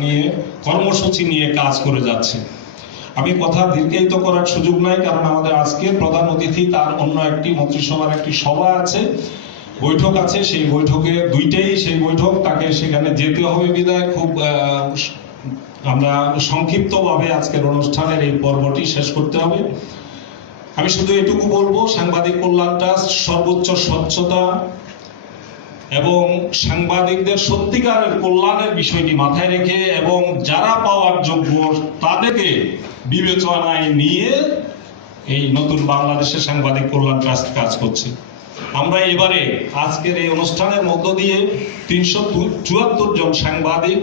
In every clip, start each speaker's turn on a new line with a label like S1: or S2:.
S1: নিয়ে, কর্মসূচি নিয়ে কাজ করে যাচ্ছে। আমি কথা দীর্ঘায়িত করার সুযোগ নাই, কারণ আমাদের আজকে প্রধান অতিথি তার অন্য একটি মন্ত্রিসভার একটি সভা আছে, বৈঠক আছে, সেই বৈঠকে দুইটাই সেই বৈঠক, তাকে সেখানে যেতে হবে বিদায় খুব আমরা সংক্ষিপ্তভাবে আজকের অনুষ্ঠানের এই পর্বটি শেষ করতে হবে। আমি শুধু এটুকু বলব, সাংবাদিক কল্যাণ ট্রাস্ট সর্বোচ্চ স্বচ্ছতা এবং সাংবাদিকদের সত্যিকারের কল্যাণের বিষয়টি মাথায় রেখে এবং যারা পাওয়ার যোগ্য তাদেরকে বিবেচনায় নিয়ে এই নতুন বাংলাদেশের সাংবাদিক কল্যাণ ট্রাস্ট কাজ করছে। আমরা এবারে আজকের এই অনুষ্ঠানের মধ্য দিয়ে তিনশো চুয়াত্তর জন সাংবাদিক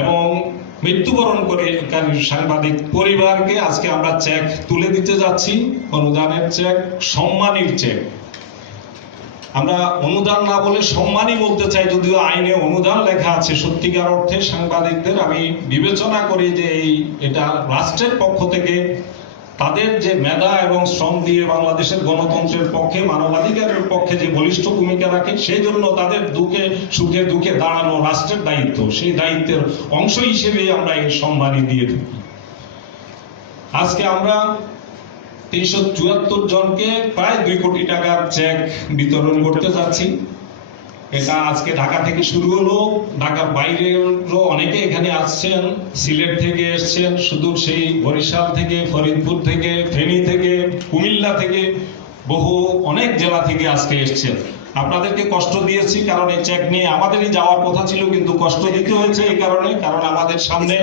S1: এবং মৃত্যুবরণ করে সাংবাদিক পরিবারকে আজকে আমরা চেক তুলে দিতে যাচ্ছি। অনুদানের চেক সম্মানের চেক আমরা অনুদান না বলে সম্মানই বলতে চাই, যদিও আইনে অনুদান লেখা আছে। সত্যিকার অর্থে সাংবাদিকদের আমি বিবেচনা করি যে এই এটা রাষ্ট্রের পক্ষ থেকে তাদের যে মেধা এবং শ্রম দিয়ে বাংলাদেশের গণতন্ত্রের পক্ষে, মানবাধিকারের পক্ষে যে বলিষ্ঠ ভূমিকা রাখে, সেই জন্য তাদের দুঃখে, সুখে, দুঃখে দাঁড়ানো রাষ্ট্রের দায়িত্ব। সেই দায়িত্বের অংশ হিসেবে আমরা এই সম্মানই দিয়ে থাকি। আজকে আমরা তিনশো চুয়াত্তর জনকে প্রায় দুই কোটি টাকার চেক বিতরণ করতে যাচ্ছি। এটা আজকে ঢাকা থেকে শুরু হলো। ঢাকার বাইরেরও অনেকে এখানে আসছেন, সিলেট থেকে এসছেন সুদূর সেই বরিশাল থেকে, ফরিদপুর থেকে, ফেনী থেকে, কুমিল্লা থেকে, বহু অনেক জেলা থেকে আজকে এসছেন। আপনাদেরকে কষ্ট দিয়েছি, কারণ এই চেক নিয়ে আমাদেরই যাওয়ার কথা ছিল, কিন্তু কষ্ট দিতে হয়েছে এই কারণে, কারণ আমাদের সামনে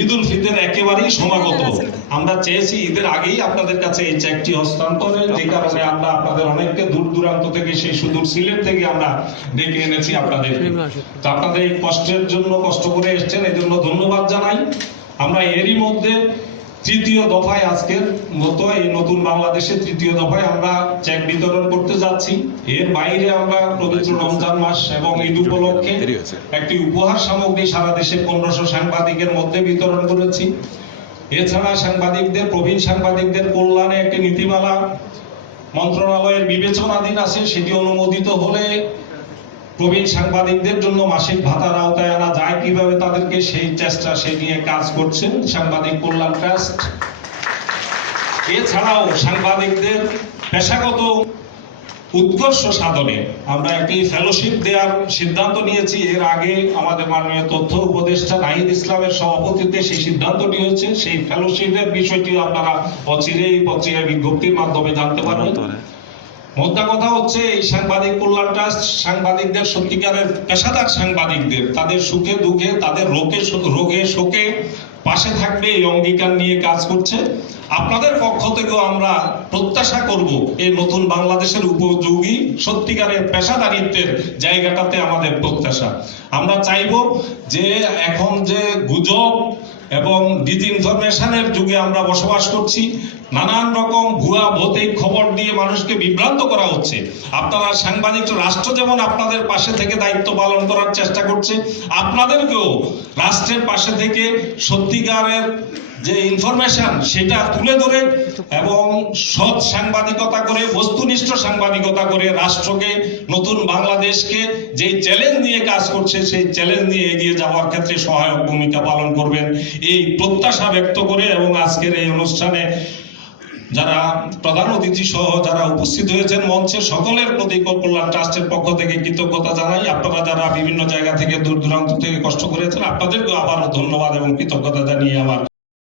S1: ঈদ উল ফিতর একেবারেই সমাগত। আমরা চেয়েছি ঈদের আগেই আপনাদের কাছে এই চেকটি হস্তান্তরে, যে কারণে আমরা আপনাদের অনেককে দূর দূরান্ত থেকে, সেই সুদূর সিলেট থেকে আমরা ডেকে এনেছি আপনাদের তো আপনাদের এই কষ্টের জন্য কষ্ট করে এসছেন এই জন্য ধন্যবাদ জানাই। আমরা এরই মধ্যে তৃতীয় দফায় আজকের মতো এই নতুন বাংলাদেশে তৃতীয় দফায় আমরা চেক বিতরণ করতে যাচ্ছি। এর বাইরে আমরা পবিত্র রমজান মাস এবং ঈদ উপলক্ষে একটি উপহার সামগ্রী সারা দেশে পনেরোশো সাংবাদিকের মধ্যে বিতরণ করেছি। এছাড়া সাংবাদিকদের প্রবীণ সাংবাদিকদের কল্যাণে একটি নীতিমালা মন্ত্রণালয়ের বিবেচনাধীন আছে সেটি অনুমোদিত হলে প্রবীণ সাংবাদিকদের জন্য মাসিক ভাতার আওতায় আনা যায়। কীভাবে তাদেরকে সেই চেষ্টা সে নিয়ে কাজ করছেন? সাংবাদিক কল্যাণ ট্রাস্ট। এছাড়াও সাংবাদিকদের পেশাগত উৎকর্ষ সাধনে আমরা একটি ফেলোশিপ দেওয়ার সিদ্ধান্ত নিয়েছি। এর আগে আমাদের মাননীয় তথ্য উপদেষ্টা নাহিদ ইসলামের সভাপতিত্বে সেই সিদ্ধান্তটি হচ্ছে সেই ফেলোশিপের বিষয়টি আপনারা অচিরেই বিজ্ঞপ্তির মাধ্যমে জানতে পারবেন। মোদ্দা কথা হচ্ছে, এই সাংবাদিক কল্যাণ ট্রাস্ট সাংবাদিকদের সত্যিকারের পেশাদার সাংবাদিকদের। তাদের সুখে দুঃখে, তাদের রোগে রোগে শোকে পাশে থাকবে এই অঙ্গীকার নিয়ে কাজ করছে। আপনাদের পক্ষ থেকেও আমরা প্রত্যাশা করব, এই নতুন বাংলাদেশের উপযোগী, সত্যিকারের পেশাদারিত্বের জায়গাটাতে আমাদের প্রত্যাশা। আমরা চাইব যে এখন যে গুজব এবং ডিসইনফরমেশনের যুগে আমরা বসবাস করছি, নানান রকম ভুয়া ভৌতিক খবর দিয়ে মানুষকে বিভ্রান্ত করা হচ্ছে। আপনারা সাংবাদিক রাষ্ট্র যেমন আপনাদের পাশে থেকে দায়িত্ব পালন করার চেষ্টা করছে, আপনাদেরকেও রাষ্ট্রের পাশে থেকে সত্যিকারের যে ইনফরমেশন সেটা তুলে ধরে এবং সৎ সাংবাদিকতা করে, বস্তুনিষ্ঠ সাংবাদিকতা করে রাষ্ট্রকে, নতুন বাংলাদেশকে যে চ্যালেঞ্জ নিয়ে কাজ করছে, সেই চ্যালেঞ্জ নিয়ে এগিয়ে যাওয়ার ক্ষেত্রে সহায়ক ভূমিকা পালন করবেন। এই প্রত্যাশা ব্যক্ত করে এবং আজকের এই অনুষ্ঠানে যারা প্রধান অতিথি সহ যারা উপস্থিত হয়েছেন মঞ্চে সকলের প্রতি কল্যাণ ট্রাস্টের পক্ষ থেকে কৃতজ্ঞতা জানাই। আপনারা যারা বিভিন্ন জায়গা থেকে দূর দূরান্ত থেকে কষ্ট করেছেন আপনাদেরকে আবারও ধন্যবাদ এবং কৃতজ্ঞতা জানিয়ে আমার